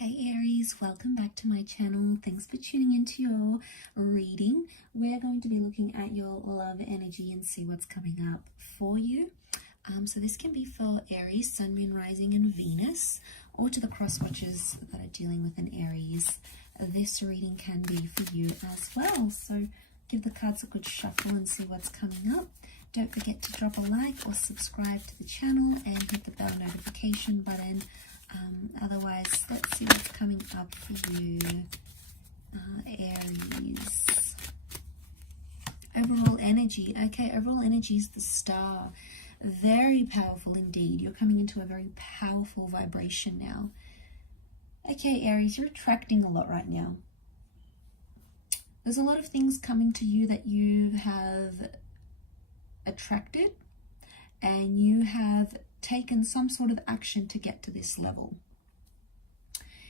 Hey Aries, welcome back to my channel. Thanks for tuning into your reading. We're going to be looking at your love energy and see what's coming up for you. So this can be for Aries, Sun, Moon, Rising, and Venus, or to the cross watchers that are dealing with an Aries. This reading can be for you as well. So give the cards a good shuffle and see what's coming up. Don't forget to drop a like or subscribe to the channel and hit the bell notification button. Otherwise, let's see what's coming up for you, Aries. Overall energy. Okay, overall energy is the Star. Very powerful indeed. You're coming into a very powerful vibration now. Okay, Aries, you're attracting a lot right now. There's a lot of things coming to you that you have attracted, and you have taken some sort of action to get to this level.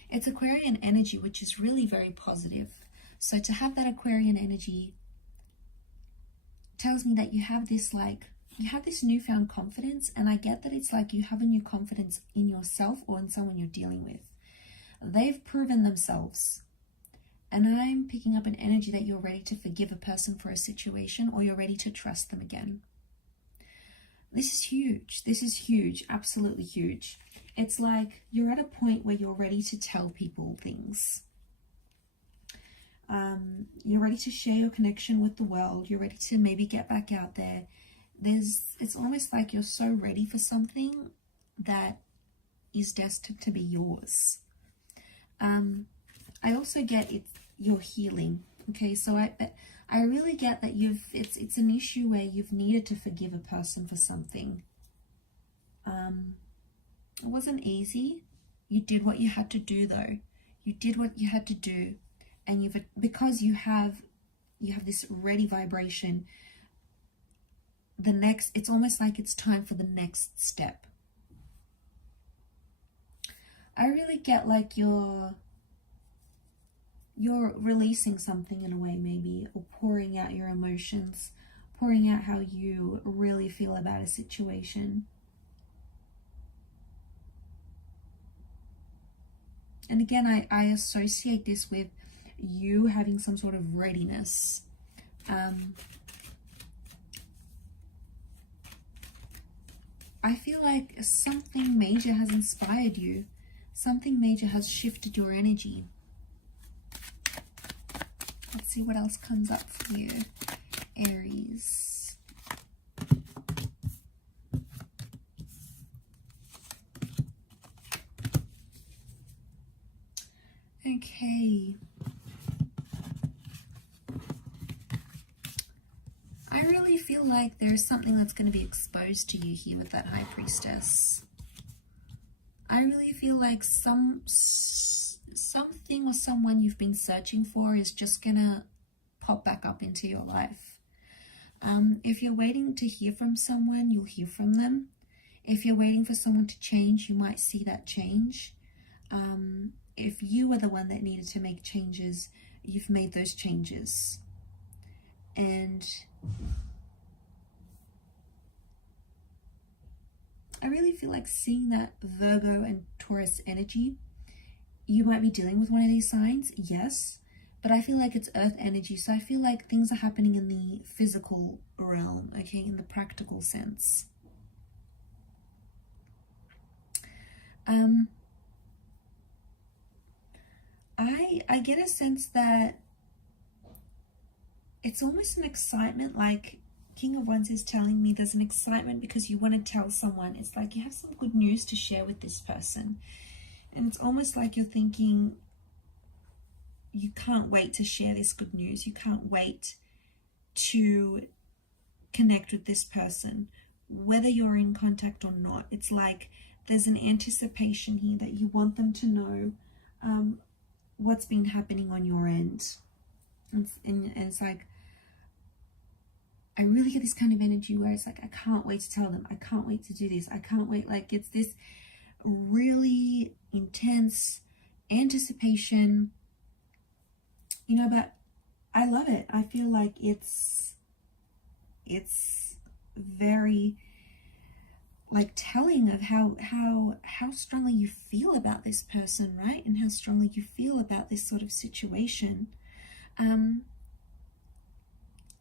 It's Aquarian energy, which is really very positive. So to have that Aquarian energy tells me that you have this newfound confidence, and I get that it's like you have a new confidence in yourself or in someone you're dealing with. They've proven themselves, and I'm picking up an energy that you're ready to forgive a person for a situation, or you're ready to trust them again. This is huge. This is huge. Absolutely huge. It's like you're at a point where you're ready to tell people things. You're ready to share your connection with the world. You're ready to maybe get back out there. It's almost like you're so ready for something that is destined to be yours. I also get you're healing. Okay, so I really get that it's an issue where you've needed to forgive a person for something. It wasn't easy. You did what you had to do, though. You did what you had to do, and because you have this ready vibration. It's almost like it's time for the next step. I really get like you're releasing something in a way, maybe, or pouring out your emotions, pouring out how you really feel about a situation. And again, I associate this with you having some sort of readiness. I feel like something major has inspired you. Something major has shifted your energy. Let's see what else comes up for you, Aries. Okay. I really feel like there's something that's going to be exposed to you here with that High Priestess. I really feel like something or someone you've been searching for is just gonna pop back up into your life. If you're waiting to hear from someone, you'll hear from them. If you're waiting for someone to change, you might see that change. If you were the one that needed to make changes, you've made those changes. And I really feel like seeing that Virgo and Taurus energy. You might be dealing with one of these signs, yes, but I feel like it's earth energy, so I feel like things are happening in the physical realm, okay, in the practical sense. I get a sense that it's almost an excitement, like King of Wands is telling me there's an excitement because you want to tell someone. It's like you have some good news to share with this person. And it's almost like you're thinking, you can't wait to share this good news. You can't wait to connect with this person, whether you're in contact or not. It's like there's an anticipation here that you want them to know what's been happening on your end. And it's like, I really get this kind of energy where it's like, I can't wait to tell them. I can't wait to do this. I can't wait. Like, it's this really intense anticipation, but I love it. I feel like it's very like telling of how strongly you feel about this person, right? And how strongly you feel about this sort of situation. I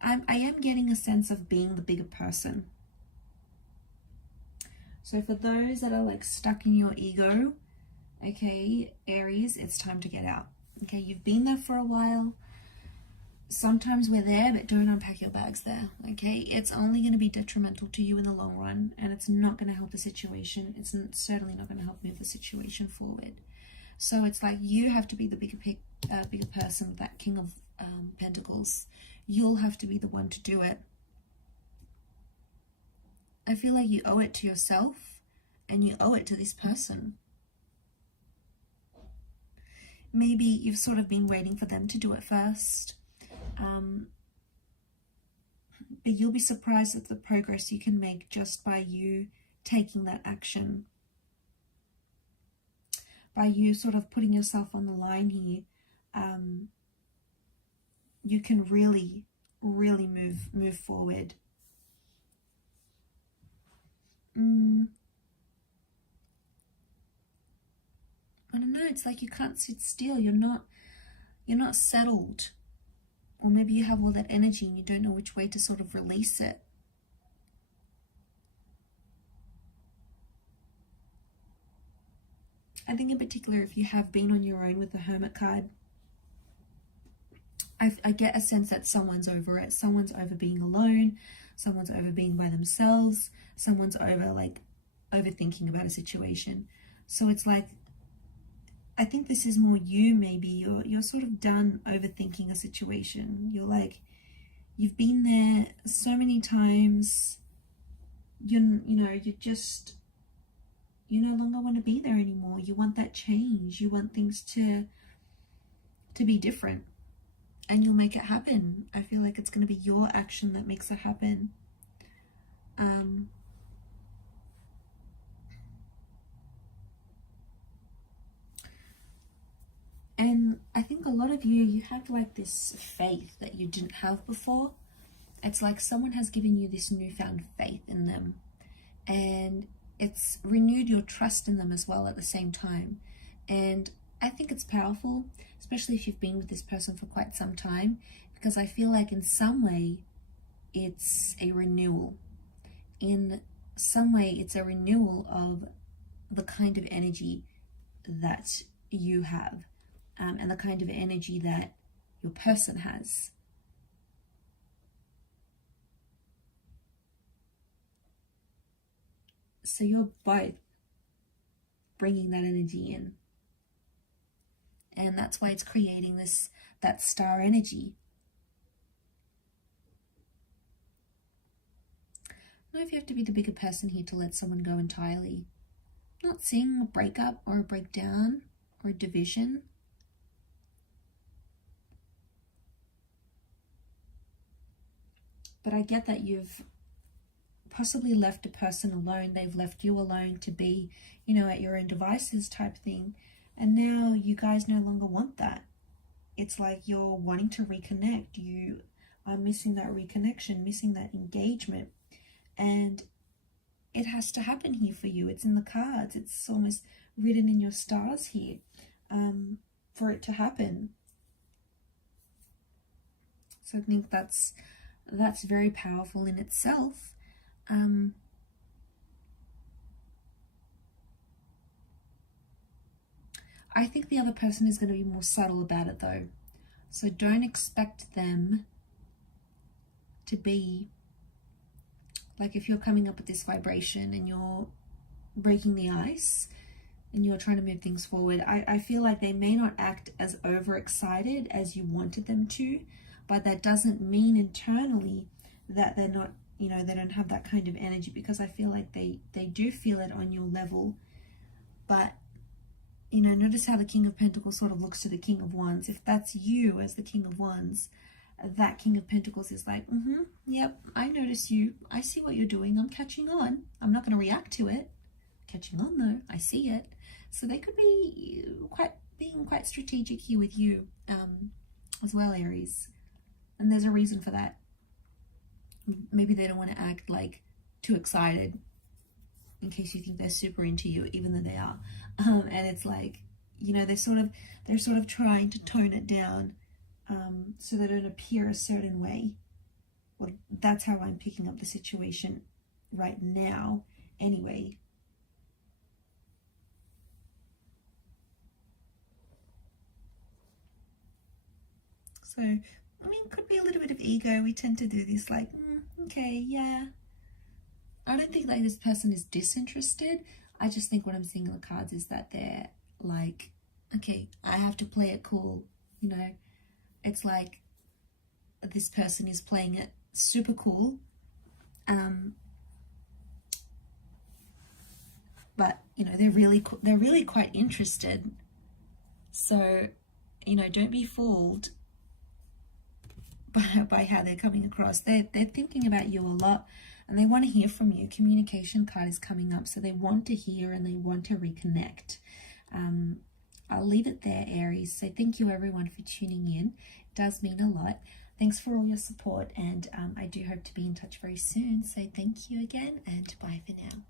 am getting a sense of being the bigger person. So for those that are like stuck in your ego, okay, Aries, it's time to get out. Okay, you've been there for a while. Sometimes we're there, but don't unpack your bags there, okay? It's only going to be detrimental to you in the long run, and it's not going to help the situation. It's certainly not going to help move the situation forward. So it's like you have to be the bigger person, that King of Pentacles. You'll have to be the one to do it. I feel like you owe it to yourself, and you owe it to this person. Maybe you've sort of been waiting for them to do it first. But you'll be surprised at the progress you can make just by you taking that action. By you sort of putting yourself on the line here, you can really move forward. I don't know, it's like you can't sit still. You're not settled. Or maybe you have all that energy and you don't know which way to sort of release it. I think in particular, if you have been on your own with the Hermit card, I get a sense that someone's over it. Someone's over being alone. Someone's over being by themselves. Someone's over like overthinking about a situation. So it's like, I think this is more you. Maybe you're sort of done overthinking a situation. You're like, you've been there so many times. You no longer want to be there anymore. You want that change. You want things to be different, and you'll make it happen. I feel like it's going to be your action that makes it happen. And I think a lot of you have like this faith that you didn't have before. It's like someone has given you this newfound faith in them, and it's renewed your trust in them as well at the same time. And I think it's powerful, especially if you've been with this person for quite some time, because I feel like in some way it's a renewal. In some way it's a renewal of the kind of energy that you have. And the kind of energy that your person has. So you're both bringing that energy in. And that's why it's creating that star energy. I don't know if you have to be the bigger person here to let someone go entirely. I'm not seeing a breakup or a breakdown or a division. But I get that you've possibly left a person alone. They've left you alone to be, at your own devices type thing. And now you guys no longer want that. It's like you're wanting to reconnect. You are missing that reconnection, missing that engagement. And it has to happen here for you. It's in the cards. It's almost written in your stars here for it to happen. So I think that's very powerful in itself. I think the other person is going to be more subtle about it though. So don't expect them to be, like if you're coming up with this vibration and you're breaking the ice and you're trying to move things forward, I feel like they may not act as overexcited as you wanted them to. But that doesn't mean internally that they're not, they don't have that kind of energy, because I feel like they do feel it on your level. But, notice how the King of Pentacles sort of looks to the King of Wands. If that's you as the King of Wands, that King of Pentacles is like, yep, I notice you. I see what you're doing. I'm catching on. I'm not going to react to it. Catching on though. I see it. So they could be being quite strategic here with you as well, Aries. And there's a reason for that. Maybe they don't want to act like too excited. in case you think they're super into you, even though they are. And it's like, you know, they're sort of trying to tone it down so they don't appear a certain way. Well, that's how I'm picking up the situation right now anyway. So, I mean, could be a little bit of ego. We tend to do this like, okay, yeah. I don't think like this person is disinterested. I just think what I'm seeing in the cards is that they're like, okay, I have to play it cool. You know, it's like this person is playing it super cool. But, you know, they're really quite interested. So, you know, don't be fooled by how they're coming across. They're thinking about you a lot, and they want to hear from you. Communication card is coming up, so they want to hear and they want to reconnect. I'll leave it there, Aries. So thank you everyone for tuning in. It does mean a lot. Thanks for all your support, and I do hope to be in touch very soon. So thank you again, and bye for now.